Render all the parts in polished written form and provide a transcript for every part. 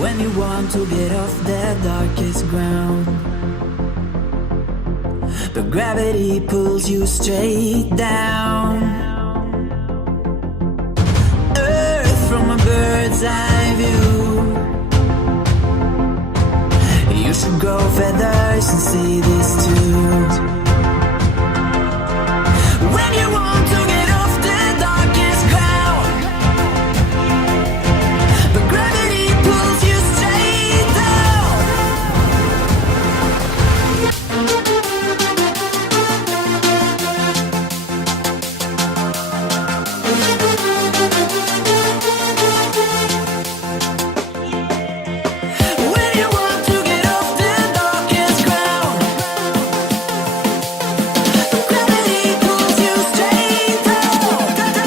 When you want to get off the darkest ground, but gravity pulls you straight down. Earth from a bird's eye view. You should grow feathers and see this too. When you want to get off the darkest ground, but gravity pulls you straight down. When you want to get off the darkest ground, but gravity pulls you straight down. Clear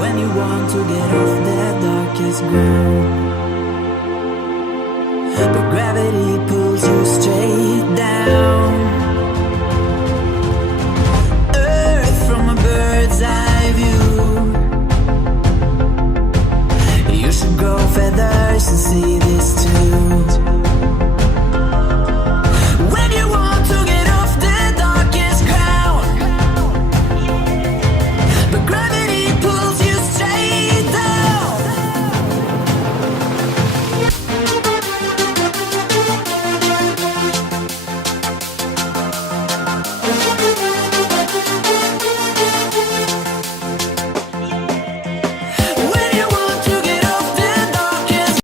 When you want to get off the darkest ground, but gravity pulls you straight down.